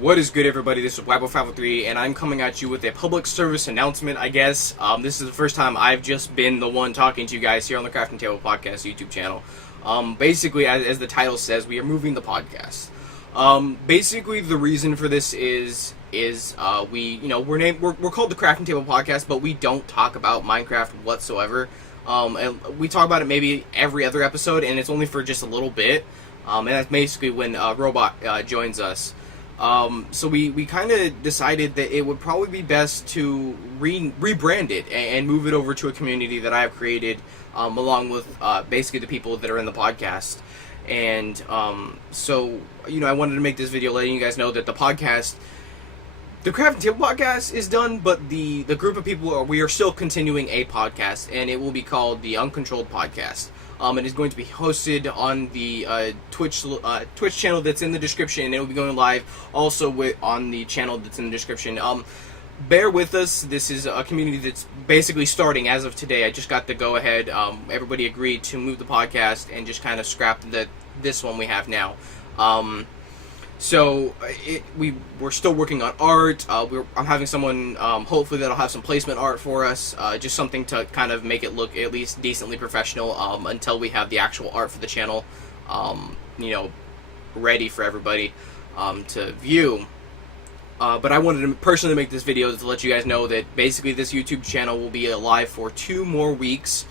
What is good, everybody? This is Wabo503, and I'm coming at you with a public service announcement, I guess. This is the first time I've just been the one talking to you guys here on the Crafting Table Podcast YouTube channel. Basically, as the title says, we are moving the podcast. Basically, the reason for this is we're called the Crafting Table Podcast, but we don't talk about Minecraft whatsoever. And we talk about it maybe every other episode, and it's only for just a little bit. And that's basically when Robot joins us. So we kind of decided that it would probably be best to rebrand it and move it over to a community that I have created, along with basically the people that are in the podcast. And so I wanted to make this video letting you guys know that the podcast, the Crafting Table Podcast, is done, but the group of people we are still continuing a podcast, and it will be called the Uncontrolled Podcast. It is going to be hosted on the Twitch channel that's in the description, and it will be going live also on the channel that's in the description. Bear with us. This is a community that's basically starting as of today. I just got the go-ahead. Everybody agreed to move the podcast and just kind of scrap this one we have now. So we're still working on art. I'm having someone, hopefully that'll have some placement art for us, just something to kind of make it look at least decently professional, until we have the actual art for the channel, ready for everybody to view. But I wanted to personally make this video to let you guys know that basically this YouTube channel will be alive for 2 more weeks.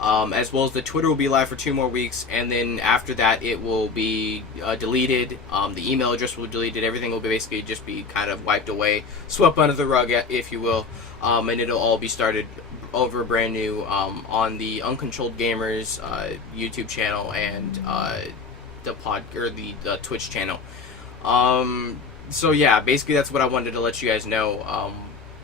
As well as the Twitter will be live for 2 more weeks, and then after that it will be deleted. The email address will be deleted. Everything will basically just be kind of wiped away, swept under the rug, if you will, and it'll all be started over brand new on the Uncontrolled Gamers YouTube channel and the Twitch channel. So yeah, basically that's what I wanted to let you guys know.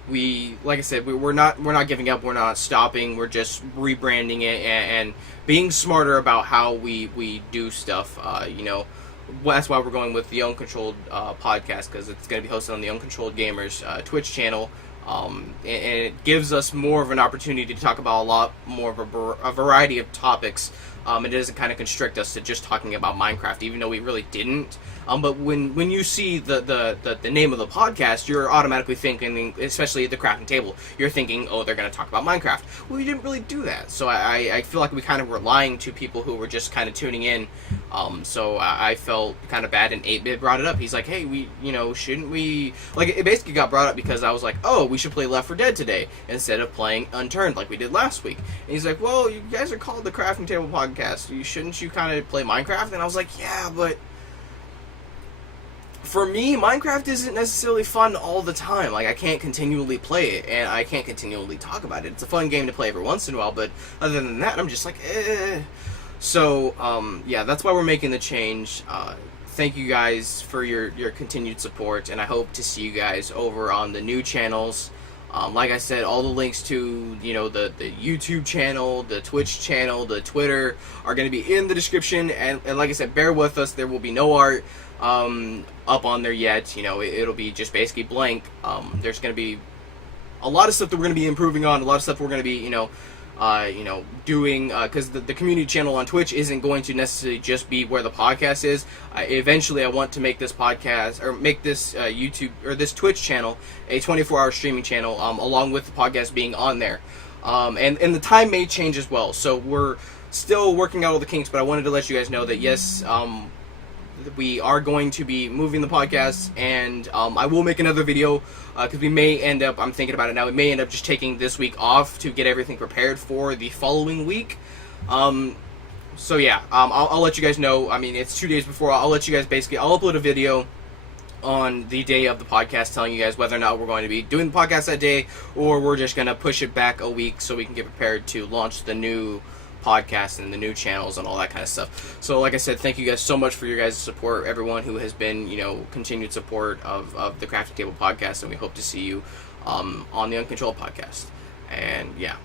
Like I said, we're not giving up. We're not stopping. We're just rebranding it and being smarter about how we do stuff. That's why we're going with the Uncontrolled Podcast, because it's going to be hosted on the Uncontrolled Gamers Twitch channel. And it gives us more of an opportunity to talk about a lot more of a variety of topics. It doesn't kind of constrict us to just talking about Minecraft, even though we really didn't. But when you see the name of the podcast, you're automatically thinking, especially at the Crafting Table, you're thinking, oh, they're going to talk about Minecraft. Well, we didn't really do that. So I feel like we kind of were lying to people who were just kind of tuning in. So I felt kind of bad, and 8-Bit brought it up. He's like, hey, shouldn't we... Like, it basically got brought up because I was like, oh, we should play Left 4 Dead today instead of playing Unturned like we did last week. And he's like, well, you guys are called the Crafting Table Podcast. Shouldn't you kind of play Minecraft? And I was like, yeah, but... For me, Minecraft isn't necessarily fun all the time. Like, I can't continually play it, and I can't continually talk about it. It's a fun game to play every once in a while, but other than that, I'm just like, eh. So, yeah, that's why we're making the change. Thank you guys for your continued support, and I hope to see you guys over on the new channels. Like I said, all the links to, the YouTube channel, the Twitch channel, the Twitter are going to be in the description, and like I said, bear with us. There will be no art up on there yet. It'll be just basically blank. There's going to be a lot of stuff that we're going to be improving on, a lot of stuff we're going to be, doing, because the community channel on Twitch isn't going to necessarily just be where the podcast is. Eventually I want to make this podcast, or make this YouTube, or this Twitch channel, a 24-hour streaming channel, along with the podcast being on there. And the time may change as well, so we're still working out all the kinks, but I wanted to let you guys know that yes, we are going to be moving the podcast, and I will make another video, because we may end up, I'm thinking about it now, we may end up just taking this week off to get everything prepared for the following week. So yeah, I'll let you guys know. I mean, it's 2 days before. I'll let you guys I'll upload a video on the day of the podcast telling you guys whether or not we're going to be doing the podcast that day, or we're just going to push it back a week so we can get prepared to launch the new podcast and the new channels and all that kind of stuff. So like I said, thank you guys so much for your guys' support, everyone who has been, continued support of the Crafting Table Podcast, and we hope to see you on the Uncontrolled Podcast. And yeah.